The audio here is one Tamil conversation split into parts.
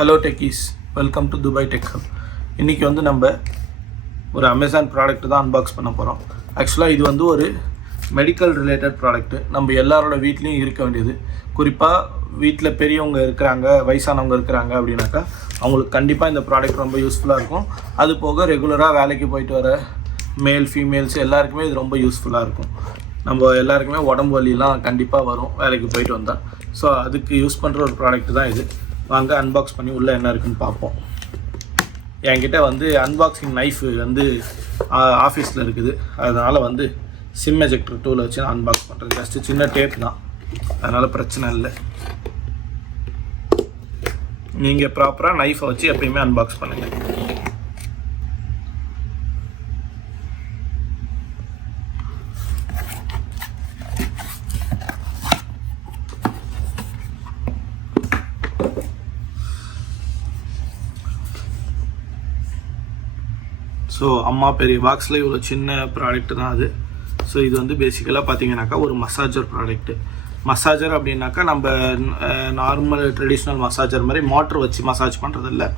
Hello techies welcome to Dubai tech hub இன்றைக்கி வந்து நம்ம ஒரு அமேசான் ப்ராடக்ட் தான் அன்பாக்ஸ் பண்ண போகிறோம் ஆக்சுவலாக இது வந்து ஒரு மெடிக்கல் ரிலேட்டட் ப்ராடக்ட்டு நம்ம எல்லாரோட வீட்லேயும் இருக்க வேண்டியது. குறிப்பாக வீட்டில் பெரியவங்க இருக்கிறாங்க வயசானவங்க இருக்கிறாங்க அப்படின்னாக்கா அவங்களுக்கு கண்டிப்பாக இந்த ப்ராடக்ட் ரொம்ப யூஸ்ஃபுல்லாக இருக்கும். அது போக ரெகுலராக வேலைக்கு போயிட்டு வர மேல் ஃபீமேல்ஸ் எல்லாருக்குமே இது ரொம்ப யூஸ்ஃபுல்லாக இருக்கும். நம்ம எல்லாருக்குமே உடம்பு வலிலாம் கண்டிப்பாக வரும் வேலைக்கு போயிட்டு வந்தால் ஸோ அதுக்கு யூஸ் பண்ணுற ஒரு ப்ராடக்ட் தான் இது. வாங்க அன்பாக்ஸ் பண்ணி உள்ளே என்ன இருக்குன்னு பார்ப்போம். என்கிட்ட வந்து அன்பாக்சிங் நைஃப் வந்து ஆஃபீஸில் இருக்குது. அதனால் வந்து சிம் எஜெக்டர் டூலை வச்சு நான் அன்பாக்ஸ் பண்ணுறேன் ஜஸ்ட்டு சின்ன டேப் தான். அதனால் பிரச்சனை இல்லை. நீங்கள் ப்ராப்பராக நைஃபை வச்சு எப்பயுமே அன்பாக்ஸ் பண்ணுங்கள் ஸோ அம்மா பெரிய பாக்ஸில் இவ்வளோ சின்ன ப்ராடக்ட் தான் அது. ஸோ இது வந்து பேசிக்கலாக பார்த்தீங்கன்னாக்கா ஒரு மசாஜர் ப்ராடக்ட்டு மசாஜர் அப்படின்னாக்கா நம்ம நார்மல் ட்ரெடிஷ்னல் மசாஜர் மாதிரி மோட்டர் வச்சு மசாஜ் பண்ணுறது இல்லை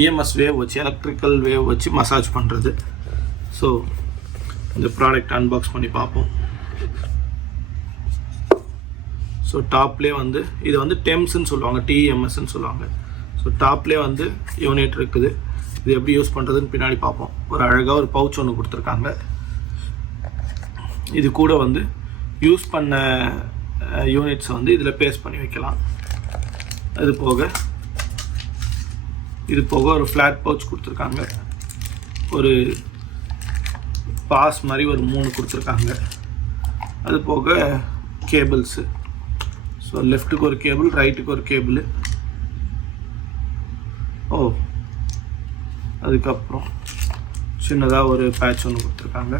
இஎம்எஸ் வேவ் வச்சு எலக்ட்ரிக்கல் வேவ் வச்சு மசாஜ் பண்ணுறது ஸோ இந்த ப்ராடக்ட் அன்பாக்ஸ் பண்ணி பார்ப்போம். ஸோ டாப்லேயே வந்து இது வந்து டெம்ஸ்ன்னு சொல்லுவாங்க டிஎம்எஸ்ன்னு சொல்லுவாங்க. ஸோ டாப்லேயே வந்து யூனிட் இருக்குது. இது எப்படி யூஸ் பண்ணுறதுன்னு பின்னாடி பார்ப்போம். ஒரு அழகாக ஒரு பவுச் ஒன்று கொடுத்துருக்காங்க. இது கூட வந்து யூஸ் பண்ண யூனிட்ஸை வந்து இதில் பேஸ்ட் பண்ணி வைக்கலாம். அது போக இது போக ஒரு ஃப்ளாட் பவுச் கொடுத்துருக்காங்க. ஒரு பாஸ் மாதிரி ஒரு மூணு கொடுத்துருக்காங்க. அது போக கேபிள்ஸு ஸோ லெஃப்ட்டுக்கு ஒரு கேபிள் ரைட்டுக்கு ஒரு கேபிள் ஓ அதுக்கப்புறம் சின்னதாக ஒரு பேட்ச் ஒன்று கொடுத்துருக்காங்க.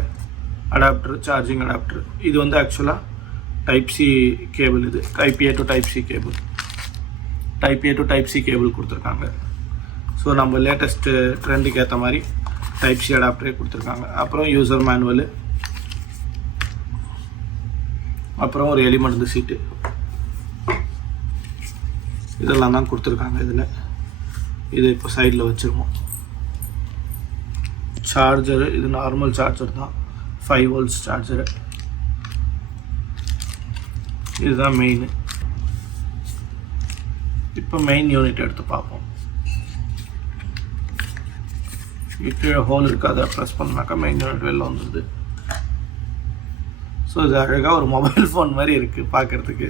அடாப்டர் சார்ஜிங் அடாப்டர் இது வந்து ஆக்சுவலாக டைப் சி கேபிள் இது. Type A to type C cable type A to type C cable கொடுத்துருக்காங்க. ஸோ நம்ம லேட்டஸ்ட்டு ட்ரெண்டுக்கு ஏற்ற மாதிரி டைப் சி அடாப்டரே கொடுத்துருக்காங்க. அப்புறம் யூசர் மேனுவலு அப்புறம் ஒரு எலிமெண்ட் சீட்டு இதெல்லாம் தான் கொடுத்துருக்காங்க இதில். இது இப்போ சைடில் வச்சுருவோம் சார்ஜரு இது நார்மல் சார்ஜர் தான். ஃபைவ் வோல்ட்ஸ் சார்ஜரு இதுதான் மெயின் இப்போ மெயின் யூனிட் எடுத்து பார்ப்போம். கீழே ஹோல் இருக்கு அதை ப்ரெஸ் பண்ணாக்கா மெயின் யூனிட் வெளில வந்துடுது ஸோ இது அழகாக ஒரு மொபைல் ஃபோன் மாதிரி இருக்குது பார்க்குறதுக்கு.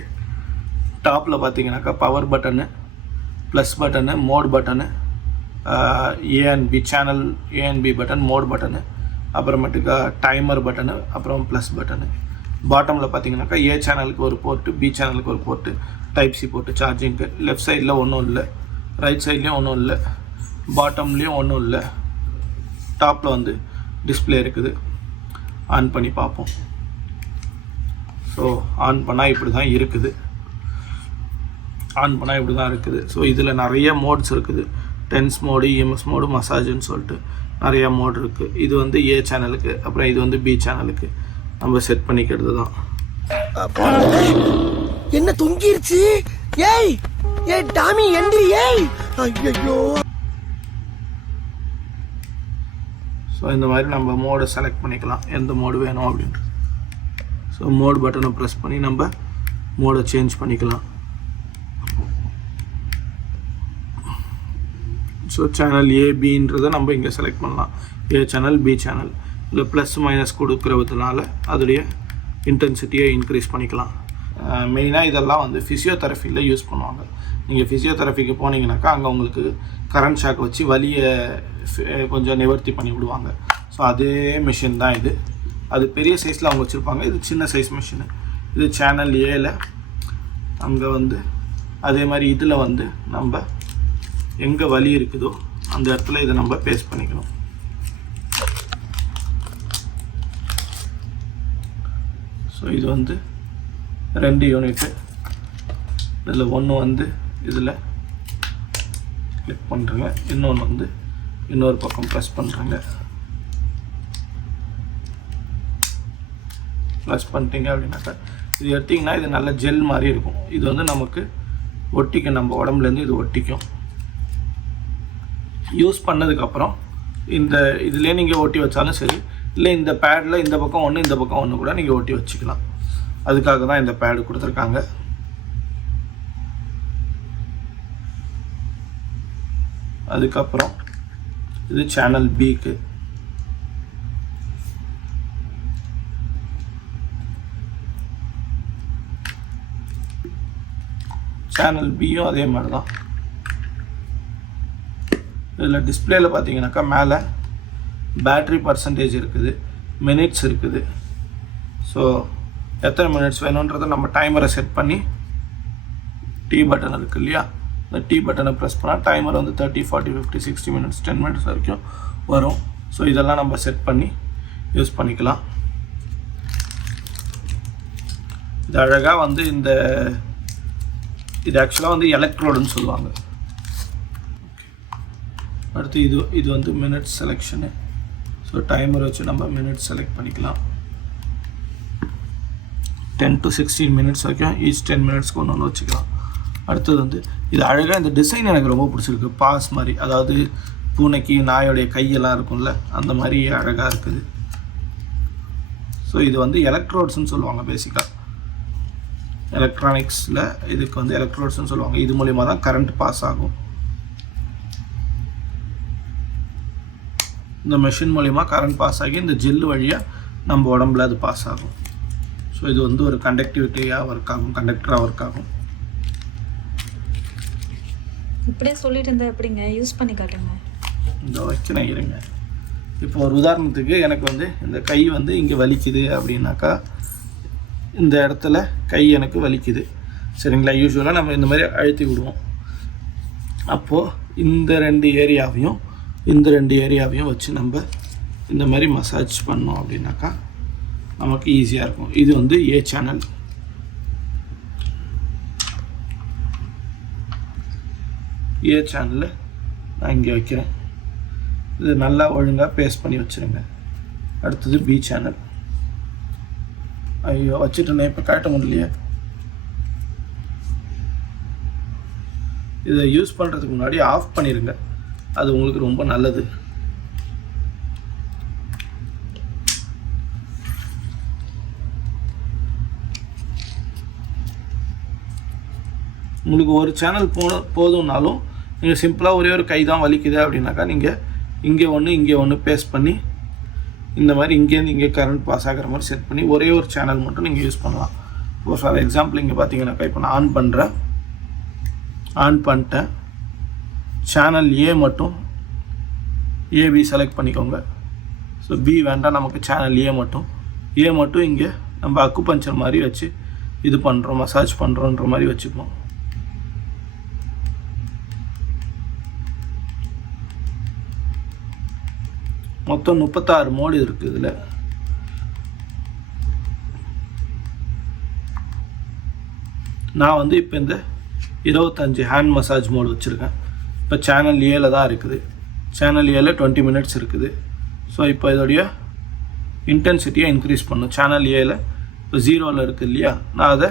டாப்பில் பார்த்தீங்கன்னாக்கா power button plus button mode button A and B channel A and B button mode button அப்புறமேட்டுக்கா timer button அப்புறம் ப்ளஸ் பட்டனு பாட்டமில் பார்த்தீங்கன்னாக்கா ஏ சேனலுக்கு ஒரு போர்ட்டு பி சேனலுக்கு ஒரு போர்ட்டு டைப் சி போர்ட்டு சார்ஜிங்க்கு லெஃப்ட் சைடில் ஒன்றும் இல்லை. ரைட் சைட்லேயும் ஒன்றும் இல்லை. பாட்டம்லேயும் ஒன்றும் இல்லை. டாப்பில் வந்து டிஸ்பிளே இருக்குது. ஆன் பண்ணி பார்ப்போம். ஸோ ஆன் பண்ணால் இப்படி தான் இருக்குது. ஆன் பண்ணால் இப்படி தான் இருக்குது. ஸோ இதில் நிறைய மோட்ஸ் இருக்குது. டென்ஸ் மோடு இஎம்எஸ் மோடு மசாஜுன்னு சொல்லிட்டு நிறையா மோட் இருக்குது இது வந்து ஏ சேனலுக்கு அப்புறம் இது வந்து பி சேனலுக்கு நம்ம செட் பண்ணிக்கிறது தான் என்ன தொங்கிருச்சு? ஏய் ஏய் டாமி எந்திரி ஏய்! ஐயோ ஸோ இந்த மாதிரி நம்ம மோடை செலக்ட் பண்ணிக்கலாம். எந்த மோடு வேணும் அப்படின்ட்டு ஸோ மோட் பட்டனை ப்ரெஸ் பண்ணி நம்ம மோடை சேஞ்ச் பண்ணிக்கலாம். ஸோ சேனல் ஏபின்றதை நம்ம இங்கே செலக்ட் பண்ணலாம். ஏ சேனல் பி சேனல் இல்லை ப்ளஸ் மைனஸ் கொடுக்குறதுனால அதோடைய இன்டென்சிட்டியை இன்க்ரீஸ் பண்ணிக்கலாம். மெயினாக இதெல்லாம் வந்து ஃபிசியோதெரப்பியில் யூஸ் பண்ணுவாங்க. நீங்கள் ஃபிசியோதெரப்பிக்கு போனீங்கன்னாக்கா அங்கே உங்களுக்கு கரண்ட் ஷாக் வச்சு வலியை கொஞ்சம் நிவர்த்தி பண்ணி விடுவாங்க. ஸோ அதே மிஷின் தான் இது. அது பெரிய சைஸில் அவங்க வச்சுருப்பாங்க. இது சின்ன சைஸ் மிஷினு இது சேனல் ஏல அங்கே வந்து அதே மாதிரி இதில் வந்து நம்ம எங்கே வலி இருக்குதோ அந்த இடத்துல இதை நம்ம பேஸ்ட் பண்ணிக்கணும். ஸோ இது வந்து ரெண்டு யூனிட்டு இதில் ஒன்று வந்து இதில் கிளிக் பண்ணுறேங்க இன்னொன்று வந்து இன்னொரு பக்கம் ப்ரெஸ் பண்ணுறேங்க ப்ளஸ் பண்ணிட்டீங்க அப்படின்னாக்கா இது எடுத்திங்கன்னா இது நல்ல ஜெல் மாதிரி இருக்கும். இது வந்து நமக்கு ஒட்டிக்கும். நம்ம உடம்புலேருந்து இது ஒட்டிக்கும். யூஸ் பண்ணதுக்கப்புறம் இந்த இதுலேயே நீங்கள் ஓட்டி வச்சாலும் சரி இல்லை இந்த பேடில் இந்த பக்கம் ஒன்று இந்த பக்கம் ஒன்று கூட நீங்கள் ஓட்டி வச்சுக்கலாம். அதுக்காக தான் இந்த பேடு கொடுத்துருக்காங்க. அதுக்கப்புறம் இது சேனல் பிக்கு சேனல் பியும் அதே மாதிரி தான் இதில் டிஸ்பிளேயில் பார்த்தீங்கன்னாக்கா மேலே பேட்ரி பர்சன்டேஜ் இருக்குது மினிட்ஸ் இருக்குது. ஸோ எத்தனை மினிட்ஸ் வேணுன்றதை நம்ம டைமரை செட் பண்ணி டீ பட்டன் இருக்குது இல்லையா? இந்த டீ பட்டனை ப்ரெஸ் பண்ணால் டைமர் வந்து thirty forty fifty sixty minutes ten minutes வரைக்கும் வரும். ஸோ இதெல்லாம் நம்ம செட் பண்ணி யூஸ் பண்ணிக்கலாம். இது அழகாக வந்து இந்த இது ஆக்சுவலாக வந்து எலக்ட்ரோடுன்னு சொல்லுவாங்க. அடுத்து இது இது வந்து மினிட்ஸ் செலெக்ஷனு ஸோ டைமர் வச்சு நம்ம மினிட்ஸ் செலக்ட் பண்ணிக்கலாம். டென் டு சிக்ஸ்டீன் மினிட்ஸ் வரைக்கும் ஈச் டென் மினிட்ஸ்க்கு ஒன்று ஒன்று வச்சுக்கலாம். அடுத்தது வந்து இது அழகாக இந்த டிசைன் எனக்கு ரொம்ப பிடிச்சிருக்கு. பாஸ் மாதிரி அதாவது பூனைக்கு நாயோடைய கையெல்லாம் இருக்கும்ல அந்த மாதிரி அழகாக இருக்குது. ஸோ இது வந்து எலக்ட்ரோட்ஸ்னு சொல்லுவாங்க பேசிக்காக எலக்ட்ரானிக்ஸில் இதுக்கு வந்து எலக்ட்ரோட்ஸ்னு சொல்லுவாங்க. இது மூலிமா தான் கரண்ட் பாஸ் ஆகும். இந்த மெஷின் மூலிமா கரண்ட் பாஸ் ஆகி இந்த ஜெல் வழியாக நம்ம உடம்புல அது பாஸ் ஆகும். ஸோ இது வந்து ஒரு கண்டக்டிவிட்டியாக ஒர்க் ஆகும் கண்டக்டராக ஒர்க் ஆகும். இப்படியே சொல்லிட்டு இருந்தா எப்படிங்க? யூஸ் பண்ணி காட்டுங்க. இந்த வைக்கிறேன் இருங்க. இப்போ ஒரு உதாரணத்துக்கு எனக்கு வந்து இந்த கை வந்து இங்கே வலிக்குது அப்படின்னாக்கா இந்த இடத்துல கை எனக்கு வலிக்குது. சரிங்களா? யூஸ்வலாக நம்ம இந்த மாதிரி அழுத்தி விடுவோம். அப்போது இந்த ரெண்டு ஏரியாவையும் இந்த ரெண்டு ஏரியாவையும் வச்சு நம்ம இந்த மாதிரி மசாஜ் பண்ணோம் அப்படின்னாக்கா நமக்கு ஈஸியாக இருக்கும். இது வந்து ஏ சேனல் ஏ சேனலில் நான் இங்கே வைக்கிறேன். இது நல்லா ஒழுங்காக பேஸ்ட் பண்ணி வச்சுருங்க. அடுத்தது பி சேனல் ஐயோ வச்சுட்டேனே இப்போ காட்ட முடியலையே. இதை யூஸ் பண்ணுறதுக்கு முன்னாடி ஆஃப் பண்ணிடுங்க அது உங்களுக்கு ரொம்ப நல்லது. உங்களுக்கு ஒரு சேனல் போ போதும்னாலும் நீங்கள் சிம்பிளாக ஒரே ஒரு கை தான் வலிக்குது அப்படின்னாக்கா நீங்கள் இங்கே ஒன்று இங்கே ஒன்று பேஸ்ட் பண்ணி இந்த மாதிரி இங்கேருந்து இங்கே கரண்ட் பாஸ் ஆகிற மாதிரி செட் பண்ணி ஒரே ஒரு சேனல் மட்டும் நீங்கள் யூஸ் பண்ணலாம். இப்போ ஃபார் எக்ஸாம்பிள் இங்கே பார்த்தீங்கன்னாக்கா இப்போ நான் ஆன் பண்ணுறேன் ஆன் பண்ணிட்டேன். சேனல் ஏ மட்டும் ஏபி செலக்ட் பண்ணிக்கோங்க. ஸோ பி வேண்டாம் நமக்கு சேனல் ஏ மட்டும். ஏ மட்டும் இங்கே நம்ம அக்கு பஞ்சர் மாதிரி வச்சு இது பண்ணுறோம் மசாஜ் பண்ணுறோன்ற மாதிரி வச்சுப்போம். மொத்தம் முப்பத்தாறு மோடு இருக்குது இதில். நான் வந்து இப்போ இந்த இருபத்தஞ்சி ஹேண்ட் மசாஜ் மோடு வச்சுருக்கேன். இப்போ சேனல் ஏல தான் இருக்குது. சேனல் ஏல டுவெண்ட்டி மினிட்ஸ் இருக்குது. ஸோ இப்போ இதோடைய இன்டென்சிட்டியை இன்க்ரீஸ் பண்ணும். சேனல் ஏல இப்போ ஜீரோவில் இருக்குது இல்லையா? நான் அதை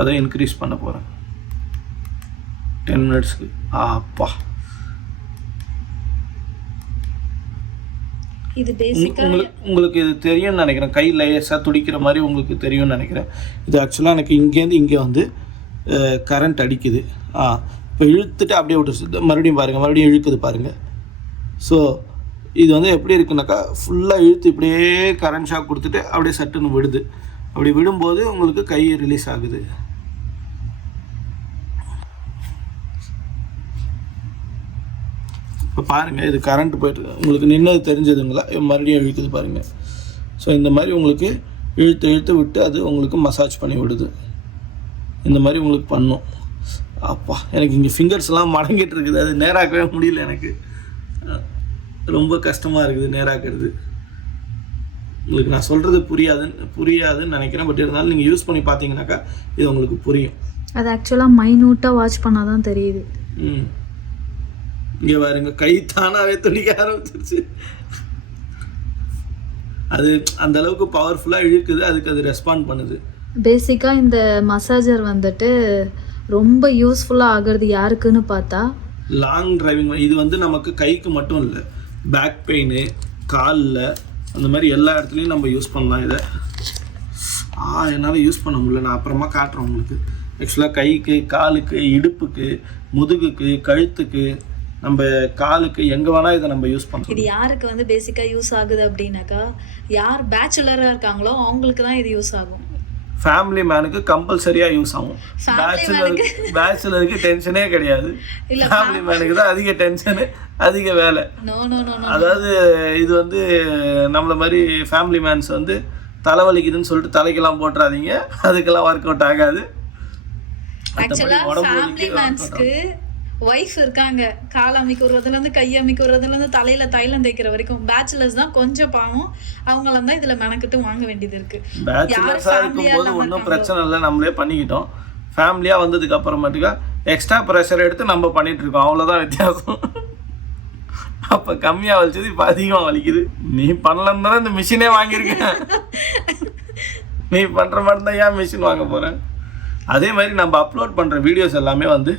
அதை இன்க்ரீஸ் பண்ண போகிறேன் டென் மினிட்ஸ்க்கு அப்பா இது உங்களுக்கு உங்களுக்கு இது தெரியும்னு நினைக்கிறேன். கை லேசாக துடிக்கிற மாதிரி உங்களுக்கு தெரியும்னு நினைக்கிறேன். இது ஆக்சுவலாக எனக்கு இங்கேருந்து இங்கே வந்து கரண்ட் அடிக்குது. ஆ இப்போ இழுத்துட்டு அப்படியே விட்டு மறுபடியும் பாருங்கள் மறுபடியும் இழுக்குது பாருங்கள் ஸோ இது வந்து எப்படி இருக்குனாக்கா ஃபுல்லாக இழுத்து இப்படியே கரண்ட் ஷாக் கொடுத்துட்டு அப்படியே சட்டுன்னு விடுது. அப்படி விடும்போது உங்களுக்கு கை ரிலீஸ் ஆகுது. இப்போ பாருங்கள் இது கரண்ட் போய்ட்டு உங்களுக்கு நின்னது தெரிஞ்சதுங்களா? மறுபடியும் இழுக்குது பாருங்கள் ஸோ இந்த மாதிரி உங்களுக்கு இழுத்து இழுத்து விட்டு அது உங்களுக்கு மசாஜ் பண்ணி விடுது. இந்த மாதிரி உங்களுக்கு பண்ணும். அப்பா எனக்கு இங்கே ஃபிங்கர்ஸ்லாம் மடங்கிட்டு இருக்குது. அது நேராக்கவே முடியல எனக்கு. ரொம்ப கஷ்டமாக இருக்குது நேராக்கிறது. உங்களுக்கு நான் சொல்கிறது புரியாதுன்னு புரியாதுன்னு நினைக்கிறேன். பட் இருந்தாலும் நீங்கள் யூஸ் பண்ணி பார்த்தீங்கன்னாக்கா இது உங்களுக்கு புரியும். அது ஆக்சுவலாக மைனூட்டாக வாட்ச் பண்ணால் தான் தெரியுது. ம். இங்கே பாருங்க கை தானாகவே துடிக்க ஆரம்பிச்சிருச்சு. அது அந்த அளவுக்கு பவர்ஃபுல்லாக இழுக்குது. அதுக்கு அது ரெஸ்பாண்ட் பண்ணுது. பேசிக்காக இந்த மசாஜர் வந்துட்டு ரொம்ப யூஸ்ஃபுல்லாக ஆகிறது யாருக்குன்னு பார்த்தா லாங் டிரைவிங் இது வந்து நமக்கு கைக்கு மட்டும் இல்லை. பேக் பெயின் காலில் அந்த மாதிரி எல்லா இடத்துலையும் நம்ம யூஸ் பண்ணலாம் இதை. ஆ என்னால் யூஸ் பண்ண முடியல. நான் அப்புறமா காட்டுறேன் உங்களுக்கு. ஆக்சுவலாக கைக்கு காலுக்கு இடுப்புக்கு முதுகுக்கு கழுத்துக்கு நம்ம காலுக்கு எங்கே வேணால் இதை நம்ம யூஸ் பண்ணலாம். இது யாருக்கு வந்து பேசிக்கா யூஸ் ஆகுது அப்படின்னாக்கா யார் பேச்சுலரா இருக்காங்களோ அவங்களுக்கு தான் இது யூஸ் ஆகும். ஃபேமிலி மேனுக்கு கம்பல்சரியாக யூஸ் ஆகும். பேச்சுலருக்கு பேச்சுலருக்கு டென்ஷனே கிடையாது. ஃபேமிலி மேனுக்கு தான் அதிக டென்ஷனு அதிக வேலை. அதாவது இது வந்து நம்மள மாதிரி ஃபேமிலி மேன்ஸ் வந்து தலைவலிக்குதுன்னு சொல்லிட்டு தலைக்கெல்லாம் போட்டுறாதீங்க. அதுக்கெல்லாம் ஒர்க் அவுட் ஆகாது ஆக்சுவலா மற்றபடி உடம்பு ஃபேமிலி மேன்ஸ்க்கு ஒய்ஃப் இருக்காங்க. கால் அமைக்க விடுறதுல இருந்து கை அமைக்க விடுறதுல இருந்து தலையில தைலம் தேய்க்கிற வரைக்கும் பேச்சுலர்ஸ் தான் கொஞ்சம் பாவம். அவங்கள தான் இதுல மெனக்கிட்டு வாங்க வேண்டியது இருக்கு. பேச்சுலர்ஸாக family-ஆ இருக்கும்போது இல்லாம ஒன்றும்? பிரச்சனை இல்லை. நம்மளே பண்ணிக்கிட்டோம். ஃபேமிலியாக வந்ததுக்கு அப்புறமேட்டுக்கா எக்ஸ்ட்ரா ப்ரெஷர் எடுத்து நம்ம பண்ணிட்டு இருக்கோம். அவ்வளோதான் வித்தியாசம். அப்போ கம்மியாக வலிச்சது இப்போ அதிகமாக வலிக்குது. நீ பண்ணலன்னு தானே இந்த மிஷினே வாங்கியிருக்கேன் நீ பண்ணுற மாதிரி தான் ஏன் மிஷின் வாங்க போகிறேன் அதே மாதிரி நம்ம அப்லோட் பண்ணுற வீடியோஸ் எல்லாமே வந்து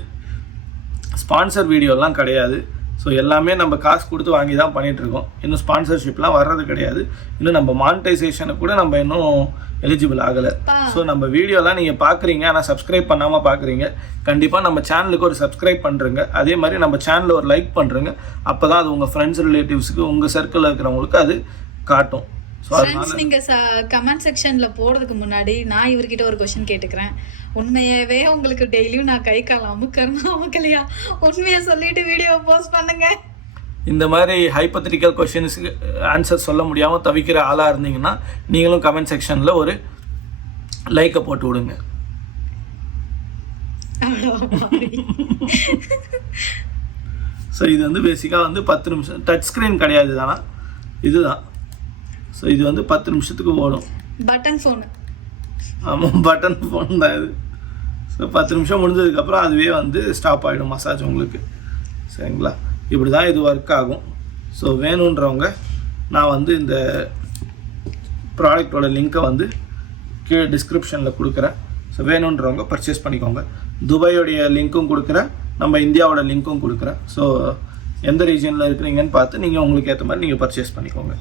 ஸ்பான்சர் வீடியோலாம் கிடையாது. ஸோ எல்லாமே நம்ம காசு கொடுத்து வாங்கி தான் பண்ணிட்டு இருக்கோம் இன்னும் ஸ்பான்சர்ஷிப்லாம் வர்றது கிடையாது. இன்னும் நம்ம மானிட்டைசேஷனுக்கு கூட நம்ம இன்னும் எலிஜிபிள் ஆகலை. ஸோ நம்ம வீடியோலாம் நீங்கள் பார்க்குறீங்க ஆனால் சப்ஸ்கிரைப் பண்ணாமல் பார்க்குறீங்க கண்டிப்பாக நம்ம சேனலுக்கு ஒரு சப்ஸ்கிரைப் பண்ணுறங்க அதே மாதிரி நம்ம சேனலில் ஒரு லைக் பண்ணுறங்க அப்போ தான் அது உங்கள் ஃப்ரெண்ட்ஸ் ரிலேட்டிவ்ஸுக்கு உங்கள் சர்க்கிளில் இருக்கிறவங்களுக்கு அது காட்டும். ஃப்ரெண்ட்ஸ் நீங்க கமெண்ட் செக்ஷன்ல போறதுக்கு முன்னாடி நான் இவர்கிட்ட ஒரு கொஸ்டின் கேட்டுக்கிறேன். உண்மையாவே உங்களுக்கு டெய்லியும் நான் கை கால் அமுக்கறனா அமுக்கலையா? உண்மையை சொல்லிட்டு வீடியோ போஸ்ட் பண்ணுங்க. இந்த மாதிரி ஹைப்பத்திரிக்கல் கொஷின்ஸுக்கு ஆன்சர் சொல்ல முடியாமல் தவிக்கிற ஆளாக இருந்தீங்கன்னா நீங்களும் கமெண்ட் செக்ஷனில் ஒரு லைக்கை போட்டு விடுங்க. ஸோ இது வந்து பேசிக்காக வந்து பத்து நிமிஷம் டச் ஸ்க்ரீன் கிடையாது தானா? இதுதான். ஸோ இது வந்து பத்து நிமிஷத்துக்கு ஓடும். பட்டன் ஃபோனு ஆமாம் பட்டன் ஃபோன் தான் இது. ஸோ பத்து நிமிஷம் முடிஞ்சதுக்கப்புறம் அதுவே வந்து ஸ்டாப் ஆகிடும் மசாஜ் உங்களுக்கு. சரிங்களா? இப்படி தான் இது ஒர்க் ஆகும். ஸோ வேணுன்றவங்க நான் வந்து இந்த ப்ராடக்டோட லிங்க்கை வந்து கீழே டிஸ்கிரிப்ஷனில் கொடுக்குறேன். ஸோ வேணுன்றவங்க பர்ச்சேஸ் பண்ணிக்கோங்க. துபாயோடைய லிங்க்கும் கொடுக்குறேன். நம்ம இந்தியாவோட லிங்க்கும் கொடுக்குறேன். ஸோ எந்த ரீஜனில் இருக்கிறீங்கன்னு பார்த்து நீங்கள் உங்களுக்கு ஏற்ற மாதிரி நீங்கள் பர்ச்சேஸ் பண்ணிக்கோங்க.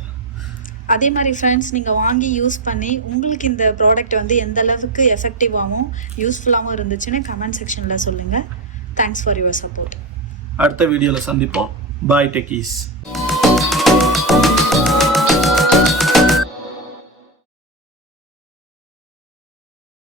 அதே மாதிரி ஃப்ரெண்ட்ஸ் நீங்கள் வாங்கி யூஸ் பண்ணி உங்களுக்கு இந்த ப்ராடக்ட் வந்து எந்த அளவுக்கு எஃபெக்டிவாகவும் யூஸ்ஃபுல்லாகவும் இருந்துச்சுன்னு கமெண்ட் செக்ஷனில் சொல்லுங்கள் தேங்க்ஸ் ஃபார் யுவர் சப்போர்ட் அடுத்த வீடியோவில் சந்திப்போம். பாய் டெக்கீஸ்